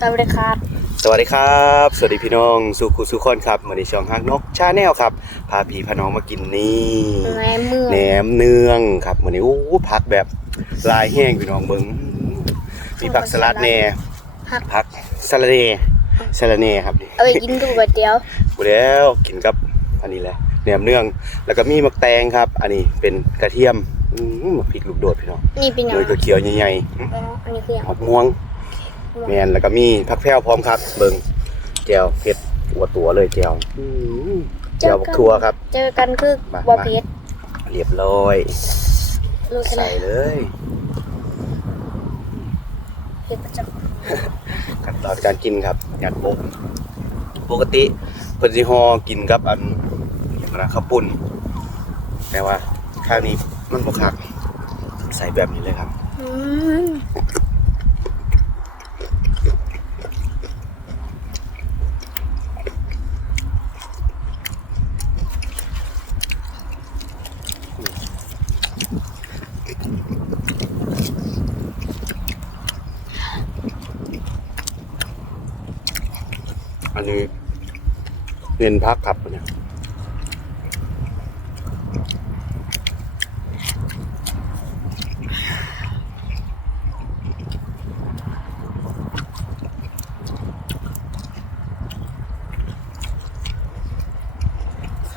สวัสดีครับ สวัสดีครับ สวัสดีพี่น้องสุขุสุขคนครับมาในช่องฮักนกชาแนลครับ พาพี่พาน้องมากินนี่แม่มือแหนมเนืองครับวันนี้โอ้ผักแบบลายแห้งพี่น้องเบิ้งมีผักสลัดแหน่ผักผักสลัดแหน่สลัดแหน่ครับนี่เอาไปกินกับก๋วยเตี๋ยวกูแล้วกินกับอันนี้แหละแหนมเนือง แล้วก็มีมักแตงครับ อันนี้เป็นกระเทียมอื้อหือพริกลูกโดดพี่น้องนี่เป็นหยังโดยก็เขียวใหญ่อ๋ออันนี้คือหยังๆผักม่วง แมนแล้วก็มีผักแพรวพร้อมครับ เบิงแจวเผ็ดหัวตัวเลยแจวอื้อแจวบักทั่วครับ เจอกันคือมาบัวมาเพชรเรียบร้อยรู้กันใส่เลยเพชรประจขั้นตอนการกินครับยัดโบกปกติเพิ่นสิฮอกินกับอันอย่างนะข้าวปุ้นแต่ว่าคราวนี้มันบ่คักใส่แบบนี้เลยครับำอืม นนี้เน้นพักครับเนี่ย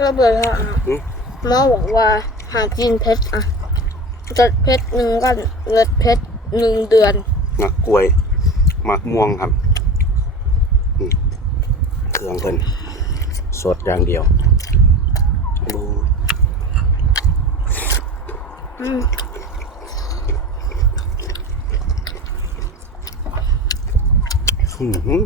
เราเบื่อแล้วอะหมอบอกว่าหามกินเพชรอะจัดเพชรหนึ่งกันเลือดเพชรหนึ่งเดือนหมักกล้วยหมักม่วงครับอืม เครื่องเพิ่นสดอย่างเดียวดูอืมอื้อหือ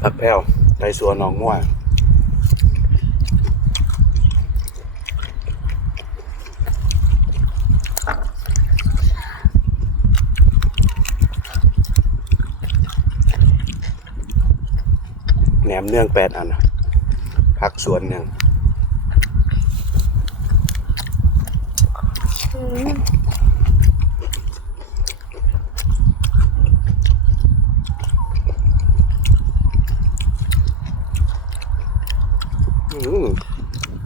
ผักแพ้วไตสัวหนองม่วง นมเนื่องแปดอันนะผักสวนหนึ่งอือ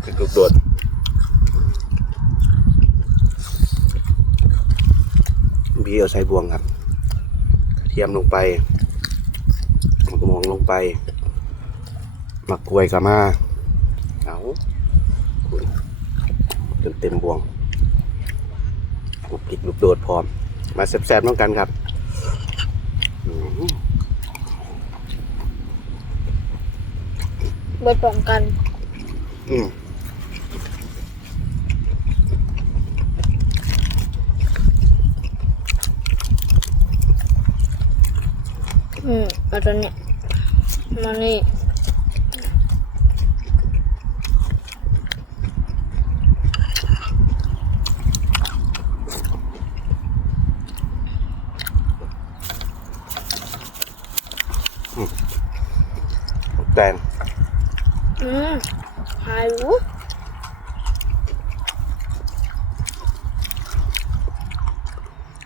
เป็นลูกโดดบีเอาใส่บวงครับ กระเทียมลงไปมะม่วงลงไป มักกล้วยกามาเอาคุณจนเต็มบวงลูกพริกลูกโดดพร้อม มาแซ่บๆน้องกันครับอืมเบิดป้องกัน อืมอืมเอาตัวเนี้ยมานี่ แตง อืมหายรู้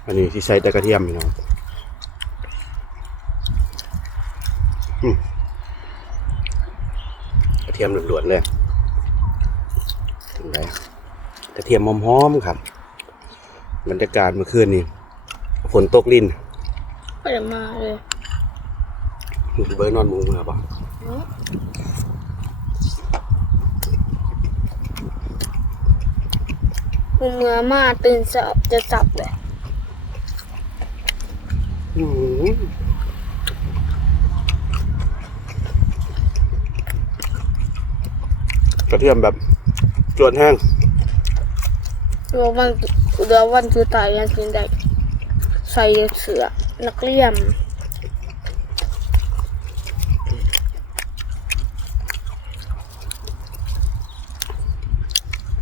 อันนี้ ที่ใส่แต่กระเทียมพี่น้องอืมกระเทียมล้วนๆเลยเป็นไงกระเทียมหอมๆครับบรรยากาศเมื่อคืนนี่ฝนตกลิ้นไปเดี๋ยวมาเลยเบอร์นอนมุงครับป่ะกูเมื่อมาตื่นเช้าจะจับเลยอื้อหือ กระเทียมแบบจวนแห้งเดี๋ยววันเดี๋ยววันคือตายยังกินได้ใส่เสือนักเรียน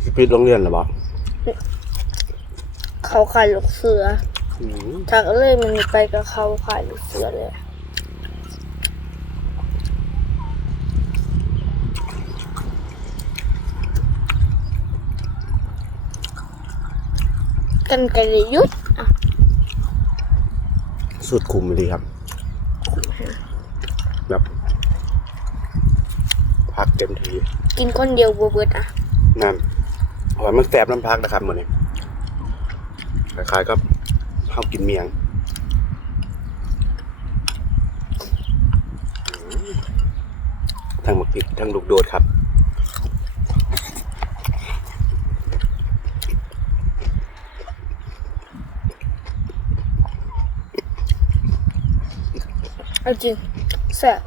สิปิดโรงเรียนหรือเปล่าเขาขายลูกเสือ อื้อหือถ้าก็เลยมันไปกับเขาขายลูกเสือเลยกันกระยุทธ์อะสุดคุมเลยครับ แบบพักเต็มทีกินคนเดียวบัวเบิดอะนั่นเพราะว่ามันแสบน้ำพักนะครับหมดนี้คล้ายๆกับ ข้ากินเมียงทั้งหมกปิดทั้งลูกโดดครับเอาจริงแซ่บ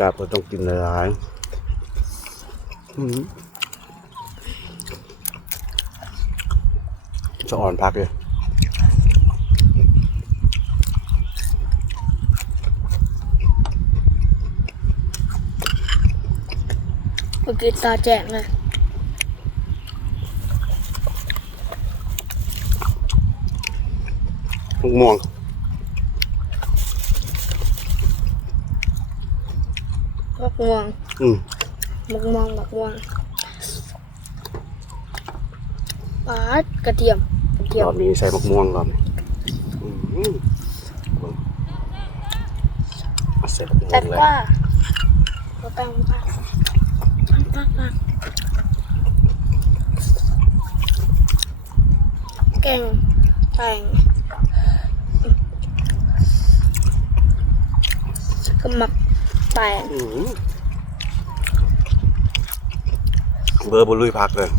กาบก็ต้องกินหลายๆอืมจะอ่อนพักเลยเมื่อกี้ตาแจกเลยมะม่วง มะม่วงอืมมะม่วงมะม่วงปาดกระเทียมกระเทียรมอบนี้ใส่มะม่วงรอบนี้อืมเอาใส่มะม่วแต่งเลยว่าเราตั้งปากตั้งปากปากแกงแป้งก็หมัก แป้งอืมเบอร์บนลุยพักเลย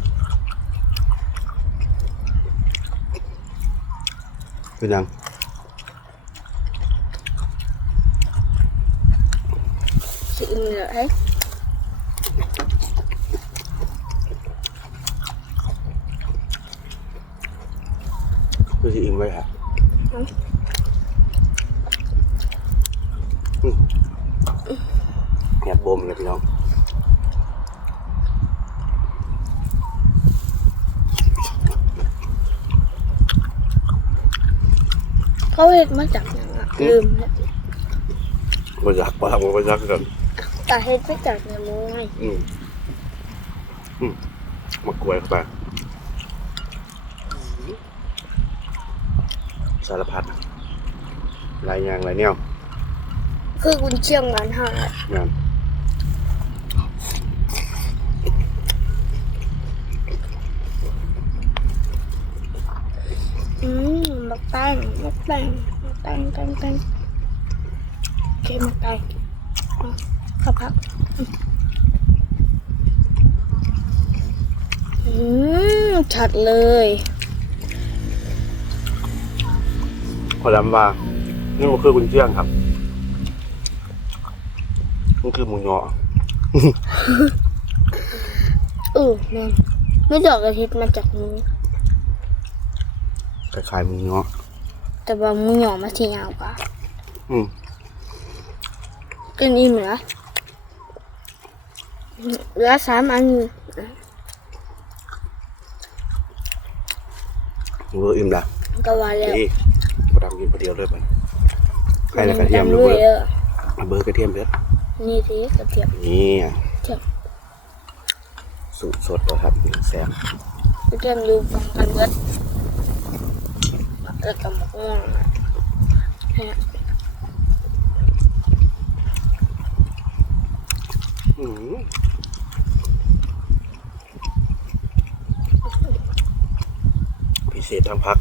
เป็นยังสิอิ่มเลยเฮ้ย คือสิอิ่มไว้ฮะ แอบบ่มเลยพี่น้องเขาเห็ดมาจากอย่างอะลืมแล้วบรรยักบ้างบรรยักกัน แต่เห็ดมาจากในมือไงอืมอืมมากล้วยเข้าไปสารพัดหลายอย่างหลายแนวคือกุนเชียงหวานห่าอะงาน อืมมักแป้งมักแป้งมักแป้งแป้งแป้งโอเคมักแป้งเอาเข้าพักอืมชัดเลยพอดำว่านี่มันคือกุนเชียงครับมันคือหมูเงาะเออแม่นไม่ดอกกระเทียมมาจากมือ คล้ายๆหมูเงาะ แต่ว่ามือหยองมาทียาวกว่าอืมกินอิ่มเหรอเหลือสามอันเบอร์อิ่มละก็ว่าแล้วดีพอดำกินพอเดียวเลยไปใครละกระเทียมหรือเบอร์เยอะเอาเบอร์กระเทียมเด้อนี่สิกระเทียมนี่เทียมสูตรสดตัวครับแซ่บกระเทียมอยู่ฝั่งกันเบิด แล้วก็มะม่วงนี่ยอืมพิเศษทางพัก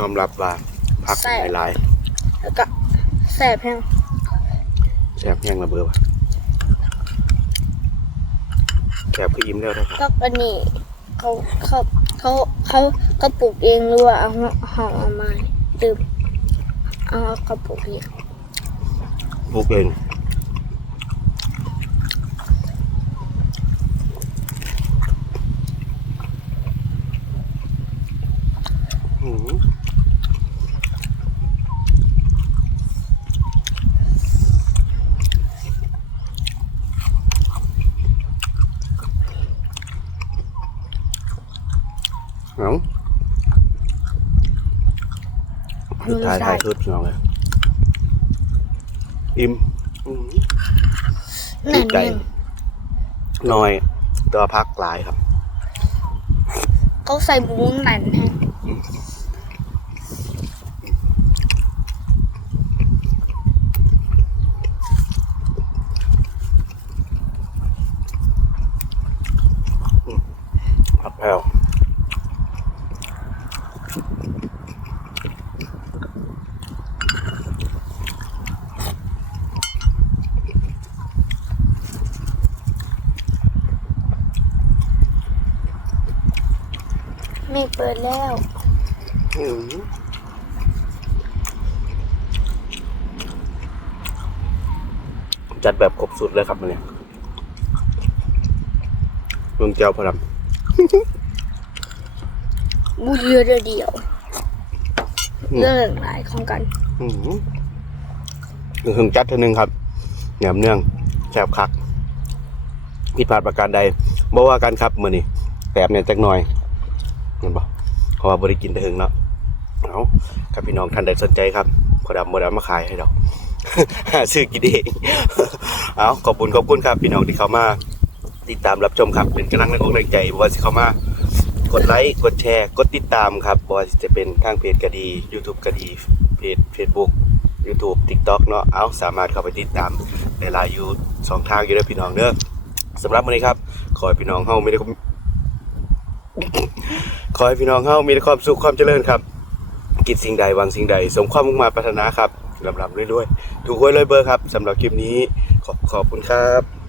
ยอมรับว่าพักหลายแล้วก็แซ่บแห้งๆแซ่บแห้งระเบิดว่ะแซ่บคืออิ่มแล้วนะครับก็อันนี้เขาเขาเขาเขาเขาปลูกเองหรือว่าเอาเอาเอามาดื่มเอาเขาปลูกเองปลูกเอง อ เนาสุดท้ายท้ายสุดพี่น้องเลยอิ่มอื้อหือแน่นใจหนึ่งน้อยตัวพักหลายครับ เขาใส่บุ้งแน่นฮะผักแผ่ว ไม่เปิดแล้ว อื้อ หือจัดแบบครบสุดเลยครับมันเนี่ยเมืองเจ้าพะรำบุเรือเดียวอืมเรื่องหลายของกันอืมถึงจัดเท่านึงครับแหนมเนืองแซ่บคัก ผิดพลาดประการใดบ่ว่ากันครับมื้อนี้แต้มเนี่ยจักหน่อยเห็นบ่เพราะว่าบ่ได้กินแต่หึงเนาะ เอาครับพี่น้องท่านใดสนใจครับพอดำบ่ได้เอามาขายให้ดอกหาซื้อกินเองเอาขอบคุณขอบคุณครับ พี่น้องที่เข้ามาติดตามรับชมครับ เป็นกำลังแรงอกแรงใจบ่ว่าสิเข้ามากดไลค์กดแชร์กดติดตามครับบ่ว่าจะเป็นทางเพจก็ดี YouTube ก็ดีเพจ Facebook YouTube TikTok เนาะเอาสามารถเข้าไปติดตามในไลน์ยูสองทางอยู่เด้อพี่น้องเด้อสำหรับวันนี้ครับ ขอให้พี่น้องเฮามีความขอให้พี่น้องเฮามีความสุขความเจริญครับ กิจสิ่งใดวังสิ่งใด สมความมุ่งมาปรารถนาครับลำลำเรื่อยๆ ถูกหวยเลยเบอร์ครับสำหรับคลิปนี้ขอบขอบคุณครับ